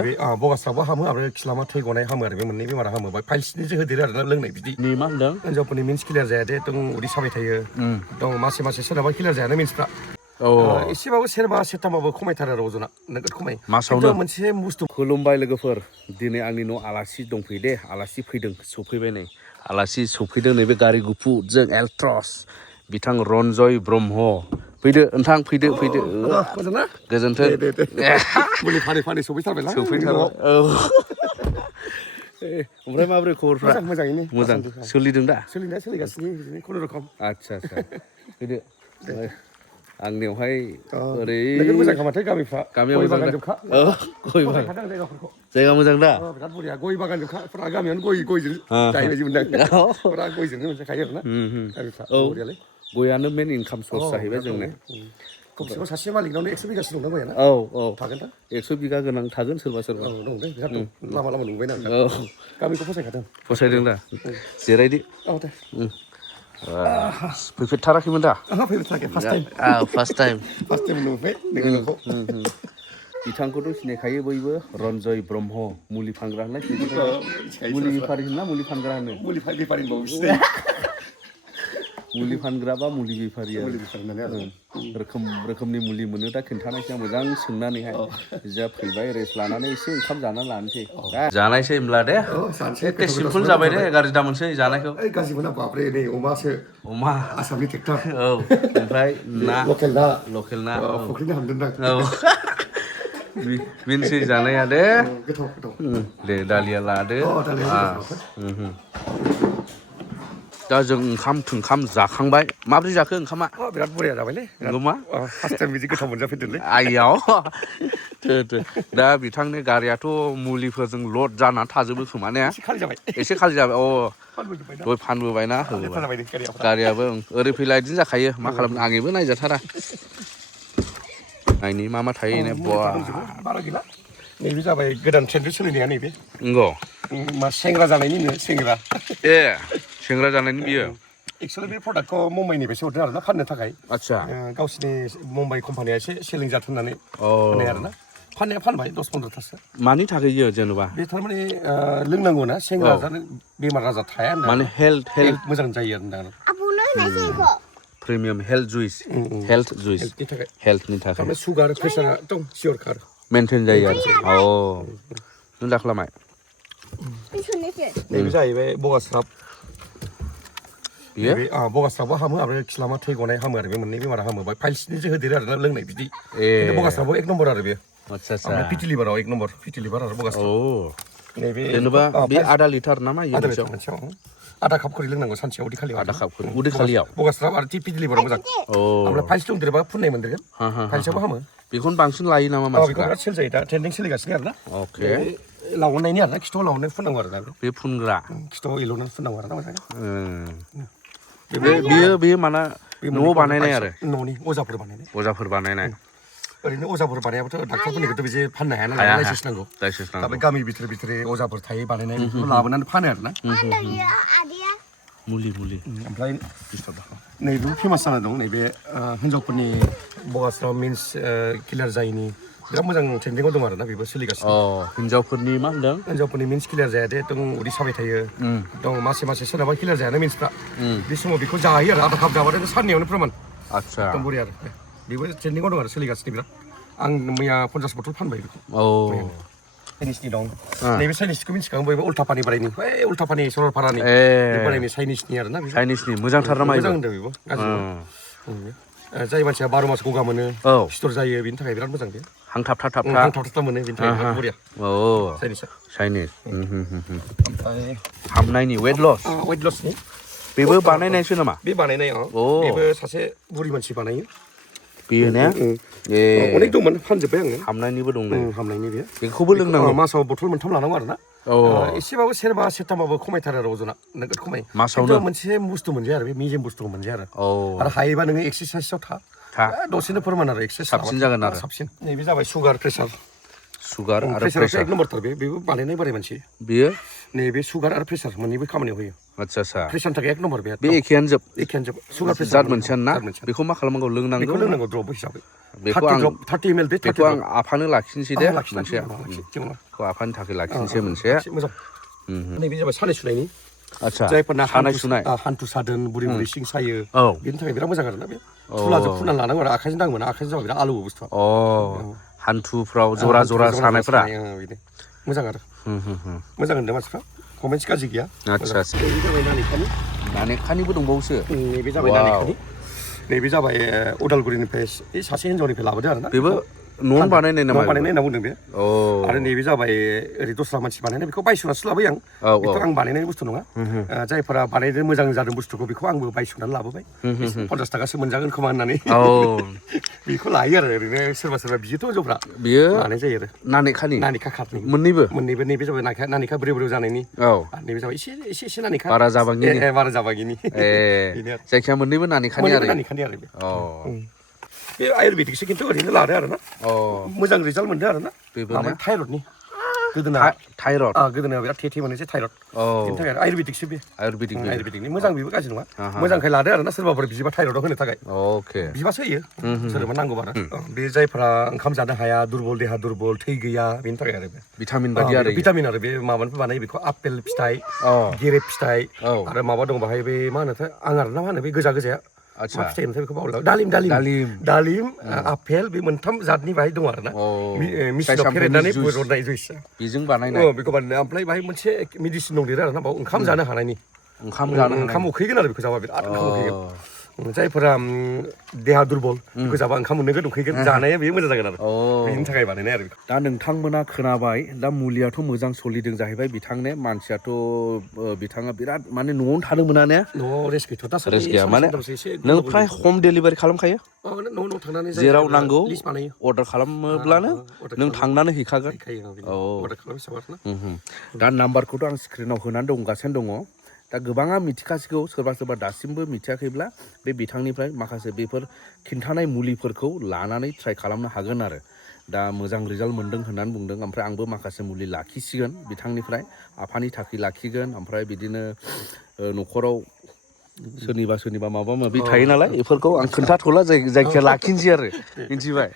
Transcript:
बे बगास्राबो हामो आरो खिलामा थै गनाय हामो आरो बे मोननै बेमारा हामो फाइल्सनि जो होदेरो आरो ना लोंनाय बिदि नि मा होनदों हिनजावफोरनि मिन्स क्लियार जाया दे दं उदै साबाय थायो दं मासे मासे सोरनाबा क्लियार जायाना मिन्सफ्रा एसेबाबो सेरबा सेरथामबाबो खमायथारो आरो अजना नोगोद खमायो मासावनो मोनसे बुस्थु खुलुमबाय लोगोफोर दिनै आंनि न' आलासि दंफैयो दे आलासि फैदों सफैबाय नै आलासि सफैदों नैबे गारि गुफुरजों एल्ट्रस बिथां रन्जय ब्रह्म फैदो नोंथां फैदो मोजां ना गोजोन्थों मुलि फानै फानै सफैथारबायलां सफैथारबाय ओमफ्राय माबोरै खबरफ्रा मोजाङैनो मोजां सोलिदों दा सोलिगासिनो बिदिनो खुनुरुखुम आदसा फैदो आंनियावहाय ओरै नोगोद मोजां खामाथाय गामिफ्रा गामिया गय मोजां बागान दा जोबखा गय बागान जायगाफोरखौ जायगा मोजां दा बिराद बरिया गय बागान जोबखा फुरा गामियावनो गयजों जायो बायदि मोनदां फुरा गयजोंनो मोनजाखायो आरो ना गामिफ्रा बरियालै गयानो मेन इनकाम सर्स जाहैबाय जोंनो खमसेखम सासे मालिकनावनो 100 बिगासो दं ना गयाना थागोन दा 100 बिगा गोनां थागोन सोरबा दं दे बिराद दं लामा नुबायना गामिखौ फसायदों दा जिरायदो दे फैफेरथाराखैमोन दा फैफेरथाराखै फार्स्ट टाइम नुबाय नोंनि न'खौ बिथांखौथ' सिनायखायो बयबो रन्जय ब्रह्म मुलि फानग्रा होननाय मुलि बेफारि होनना मुलि फानग्रा होनो मुलि फानग्रा बा मुलि बेफारि रोखोमनि मुलि मोनो दा खिन्थानायसै आं मोजां सोंनानैहाय जा फैबाय रेस्ट लानानै एसे ओंखाम जाना लानोसै जानायसै होमब्ला दे एखे सिम्पोल जाबाय दे गाज्रि दा मोनसै जानायखौ गाज्रि मोना बाब्रे नै अमा आसामनि ट्रेक्टर ओमफ्राय ना लकेल ना फुख्रिनि हामदोंदां बेनोसै जानाया दे गोथाव दे दालिया लादो दा जों ओंखाम जाखांबाय माबोरै जाखो ओंखामा बिराद बरिया जाबायलै नंगौमा फार्स्ट टाइम बिदि गोथाव मोनजाफेरदोंलै आइयाव दा बिथांनि गारियाथ' मुलिफोरजों लड जानानै थाजोबो खोमा ने एसे खालि जाबाय दय फानबोबायना गारियाबो ओरै फैला बिदिनो जाखायो मा खालामनो आंनिबो नायजाथारा नायनि मा थायो ने बारा गैला नैबे जाबाय गोदान ट्रेन्डजों सोलिनाया नैबे नंगौ मा सेंग्रा जानायनिनो सेंग्रा जानायनि बियो एक्सुवेलि बे प्रडाक्टखौ मुम्बाइनिफ्रायसो हरदों आरोना फाननो थाखाय आदसा गावसिनि मुम्बाइ कम्पानिया एसे सेलिं जाथों होननानै होनाय आरोना फाननाया फानबाय 10-15थासो मानि थाखाय इयो जेनेबा बे थारमाने लोंनांगौ ना सेंग्रा जानो बेमार आजार थाया होनना माने हेल्थ मोजां जायो आरो प्रिमियाम हेल्थनि थाखाय सुगार प्रेसारा एकदम सियर खार मेनटेन जायो आरो नों दाख्लामाय नैबे जाहैबाय बगास्राब बेयो बगास्राबो हामो आरो खिलामा थै गनाय हामो आरो बे मोननै बेमारा हामो फाइल्सनि जो होदेरो आरो ना लोंनाय बिदि बगास्राबो 1 नम्बर आरो बेयो ओमफ्राय फिटिलिभाराव 1 नम्बर फिटिलिभार आरो बगास्राब नैबे जेनेबा बे आधा लिटार नामा आधा काप खरि लोंनांगौ सानसेयाव उदै खालियाव बगास्राब आरो फिटिलिभाराव मोजां ओमफ्राय फाइल्स दंदेरोबा फुननाय मोनदेरगोन फाइल्सआबो हामो बेखौनो बांसिन लायो नामा मानसिफ्रा बिराद सेल जायो दा ट्रेन्डिं सोलिगासिनो आरो ना लावनायनि आरो ना खिथाव लावनाय फुननांगौ आरो ना बे फुनग्रा खिथाव एल'नानै फुननांगौ आरो ना बेयो माना न'आव बानायनाय आरो न'नि अजाफोर बानायनाय ओरैनो अजाफोर बानायाबाथ' डाक्टारफोरनिखौथ' बिदि फाननो हाया नालाय लाइसेन्स नांगौ दा बे गामि बिथोर अजाफोर थायो बानायनाय बेखौ लाबोनानै फानो आरो ना मुलि ओमफ्राय नैबे फेमास जाना दं नैबे हिनजावफोरनि बगास्राव मिन्स क्लियार जायैनि बिराद मोजां ट्रेन्डिङाव दं आरो ना बेबो सोलिगासिनो हिनजावफोरनि मा होनदों हिनजावफोरनि मिन्स क्लियार जाया दे दं उदै साबाय थायो दं मासे सोरनाबा क्लियार जायाना मिन्सफ्रा बे समाव बेखौ जायो आरो आधा काप जाबाथाय साननैयावनो फोरमान आदसा एकदम बरिया आरो बेबो ट्रेन्डिङाव दं आरो सोलिगासिनो बिराद आं मैया 50 बथल फानबाय बेखौ चाइनिसनि दं नैबे चाइनिसखौ मिन्थिखागौ बयबो उल्टापानि बोरायनि बै उल्टापानि सरलपारानि बोरायनि चाइनिसनि आरो ना चाइनिसनि मोजांथार नामा मोजां होनदों बेबो जाय मानसिया 12 मास गगा मोनो सिथर जायो बेनि थाखाय बिराद मोजां बे हांथाबथा मोनो बेनि थाखाय बरिया चाइनिस हामनायनि वेट लसनि बेबो बानायनायसो नामा बे बानायनाय बेबो सासे बुरि मानसि बानायो बेयो ने अनेक दंमोन फानजोब्बाय आङो हामनायनिबो दं हामनायनि बेखौबो लोंनांगौ मासाव बथल 3 लानांगौ आरो ना एसेबाबो सेरबा सेरथामबाबो खमायथारो आरो अजना नोगोद खमायो मासावनो मोनसे बुस्थु मोनजाया आरो बे मेजेम बुस्थुखौ मोनजाया आरो हायोबा नोङो एक्सारसाइसआव था दसेनो फोरमान आरो एक्सारसाइस साबसिन जागोन आरो साबसिन नैबे जाबाय सुगार प्रेसार आरो प्रेसार 1 नम्बरथार बेबो बानायनाय बोराय मानसि बेयो नैबे सुगार आरो प्रेसार मोननैबो खामानियाव होयो आच्छा प्रेसारनि थाखाय 1 नम्बर बे एखेयानो जोब सुगार प्रेसार जाद मोनसेयानो ना बेखौ मा खालामनांगौ लोंनांगौ बेखौ लोंनांगौ द्रप हिसाबै बेखौ आं 30 ml दे बेखौ आं आफानो लाखिनोसै दे मोनसे मोनसे खौ आफानि थाखाय लाखिनोसै मोनसे मोजां नैबे जाबाय सानाय सुनायनि आच्छा जायफोरना सानाय सुनाय हान्थु सादों बुरि सिं सायो औ बेनि थाखाय बिराद मोजां आरोना बे थुलाजों फुननानै लानांगौ आरो आखाइजों दांनो मोना आखाइजों जाबा बिराद आलौवो बुस्थुआ हान्थुफ्राव जरा सानायफ्रा मोजां आरो मोजां होनदों मानसिफ्रा कमेन्टस गाज्रि गैया आच्छा नानेखानिबो दंबावोसो नैबे जाबाय नानेखानि नैबे जाबाय उदालगुरिनिफ्राय सासे हिन्जावनिफ्राय लाबोदो आरोना बेबो न'आवनो बानायनाय नामा बानायनाय होनना बुंदों बे आरो नैबे जाबाय ओरै दस्रा मानसि बानायनाय बेखौ बायस'नासो लाबोयो आं बेथ' आं बानायनाय बुस्थु नङा जायफोरा बानायनो मोजां जादों बुस्थुखौ बेखौ आंबो बायस'नानै लाबोबाय 50 थाखासो मोनजागोन खोमा होननानै बेखौ लायो आरो ओरैनो सोरबा बियोथ' हिन्जावफ्रा बियो लानाय जायो आरो नानेखा खारनि मोननैबो नैबे जाबाय नानेखा ब्रेव जानायनि आरो नैबे जाबाय एसे नानेखा बारा जाबाङिनि जायखिया मोननैबो नानेखानि आरो बे आयुर्वेदिकसो खिन्थु ओरैनो लादो आरोना मोजां रिजाल्ट मोनदों आरोना माबा थायरडनि गोदोनायाव बिराद थे मोनोसै थायरड बेनि थाखाय आयुर्वेदिकसो बे आयुर्वेदिकनि मोजां बेबो गाज्रि नङा मोजांखाय लादो आरोना सोरबाफोर बिबा थायरडआव होनो थाखाय बिबासो होयो सोरबा नांगौ आरो बे जायफ्रा ओंखाम जानो हाया दुरबल देहा दुरबल थै गैया बेनि थाखाय आरो बे भिटामिन आरो बे माबानिफ्राय बानायो बेखौ आपेल फिथाइ गेरेब फिथाइ आरो माबा दं बाहाय बे मा होनोथाय आंगार ना मा होनो बे गोजा मा फिथाइ होनोथाय बेखौ बावलाय दालिम आपेल बे मोनथाम जातनि बाहाय दं आरोना मिसिनाव फेरेदनानै बरननाय जुइस बेजों बानायनाय बेखौ बानायनाय ओमफ्राय बाहाय मोनसे मेडिसिन दंदेरो आरोना बाव ओंखाम जानो हानायनि ओंखाम उखैगोन आरो बेखौ जाबा बिराद ओंखाम उखैगोन जायफोरा देहा दुरबल बेखौ जाबा ओंखाम मोननो उखैगोन जानाया बेयो मोजां जागोन आरो बेनि थाखाय बानायनाय आरो दा नोंथांमोना खोनाबाय दा मुलियाथ' मोजां सोलिदों जाहैबाय बिथांने मानसियाथ' बिथाङा बिराद माने न'आवनो थानो मोना ने न'आव रेस्ट गैया माने नों फ्राय हम डेलिभारि खालामखायो न'आव थांनानै जेराव नांगौ अर्डार खालामोब्लानो नों थांनानै हैखागोन दा नाम्बारखौथ' आं स्क्रिनाव होनानै दंगासिनो दङ दा गोबाङा मिथिखासिगौ सोरबा दासिमबो मिथियाखैब्ला बे बिथांनिफ्राय माखासे बेफोर खिन्थानाय मुलिफोरखौ लानानै ट्राइ खालामनो हागोन आरो दा मोजां रिजाल्ट मोनदों होननानै बुंदों ओमफ्राय आंबो माखासे मुलि लाखिसिगोन बिथांनिफ्राय आफानि थाखाय लाखिगोन ओमफ्राय बिदिनो न'खराव सोरनिबा माबा माबि थायो नालाय बेफोरखौ आं खोन्थाथ'ला जायखिया लाखिनोसै आरो मिथिबाय